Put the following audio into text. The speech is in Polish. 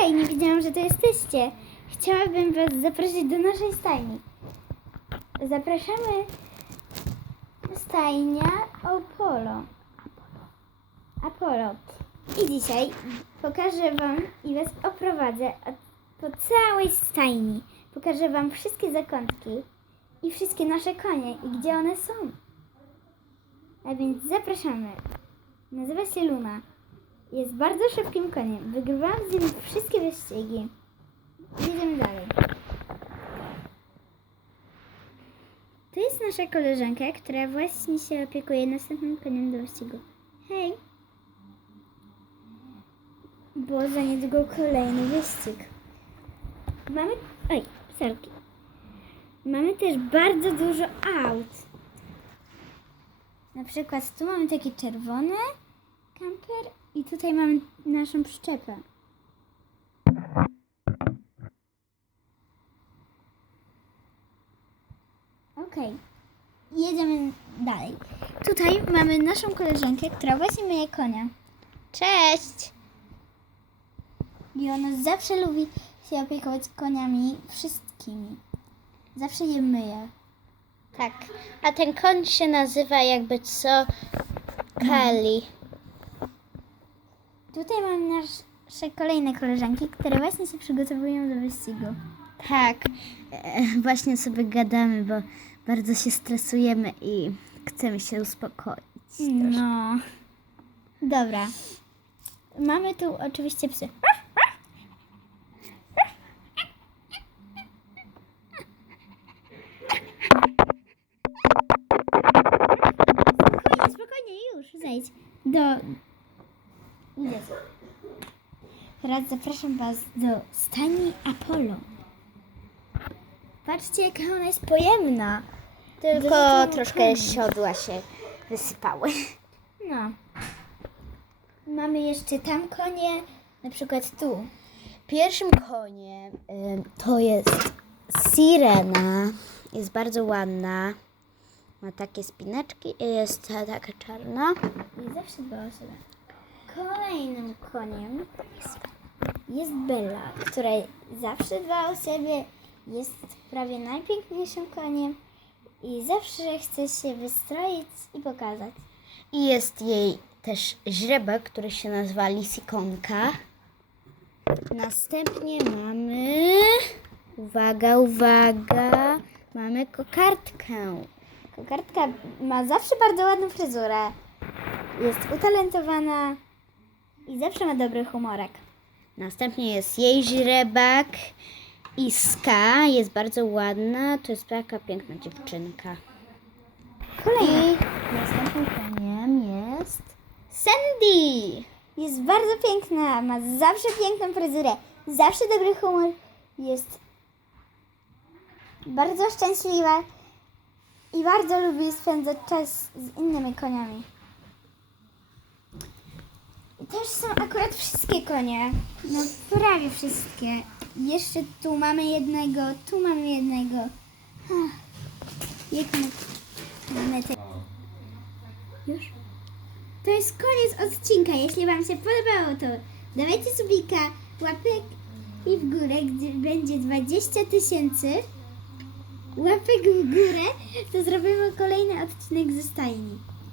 Hej, nie wiedziałam, że to jesteście. Chciałabym was zaprosić do naszej stajni. Zapraszamy stajnia Apollo. Apollo. I dzisiaj pokażę wam i was oprowadzę po całej stajni. Pokażę wam wszystkie zakątki i wszystkie nasze konie i gdzie one są. A więc zapraszamy. Nazywa się Luna. Jest bardzo szybkim koniem. Wygrywałam z nim wszystkie wyścigi. Jedziemy dalej. To jest nasza koleżanka, która właśnie się opiekuje następnym koniem do wyścigu. Hej! Bo za niedługo kolejny wyścig. Mamy... Oj, sorki. Mamy też bardzo dużo aut. Na przykład tu mamy takie czerwone kamper i tutaj mamy naszą przyczepę. Okej, jedziemy dalej. Tutaj mamy naszą koleżankę, która właśnie myje konia. Cześć! I ona zawsze lubi się opiekować koniami wszystkimi. Zawsze je myje. Tak, a ten koń się nazywa jakby co Kali. Tutaj mamy nasze kolejne koleżanki, które właśnie się przygotowują do wyścigu. Tak, e, właśnie sobie gadamy, bo bardzo się stresujemy i chcemy się uspokoić. No. Dobra. Mamy tu oczywiście psy. Spokojnie, spokojnie, już zejdź. Do... Jezu. Teraz zapraszam Was do stajni Apollo. Patrzcie, jaka ona jest pojemna. Tylko troszkę siodła się wysypały. No. Mamy jeszcze tam konie, na przykład tu. Pierwszym koniem em, to jest Sirena. Jest bardzo ładna. Ma takie spineczki i jest ta- taka czarna. I zawsze o siebie. Kolejnym koniem jest Bella, która zawsze dba o siebie, jest prawie najpiękniejszym koniem i zawsze chce się wystroić i pokazać. I jest jej też źrebek, który się nazywa Lisikonka. Następnie mamy. Uwaga, uwaga. Mamy kokardkę. Kokardka ma zawsze bardzo ładną fryzurę, jest utalentowana i zawsze ma dobry humorek. Następnie jest jej źrebak. Iska jest bardzo ładna. To jest taka piękna dziewczynka. Kolejny. Następnym koniem jest. Sandy jest bardzo piękna, ma zawsze piękną fryzurę, zawsze dobry humor, jest bardzo szczęśliwa i bardzo lubi spędzać czas z innymi koniami. Już są akurat wszystkie konie. No prawie wszystkie. Jeszcze tu mamy jednego, tu mamy jednego. Ach, Jak mamy te... Już? To jest koniec odcinka. Jeśli Wam się podobało, to dawajcie subika, łapek i w górę, gdzie będzie 20 tysięcy łapek w górę, to zrobimy kolejny odcinek ze stajni.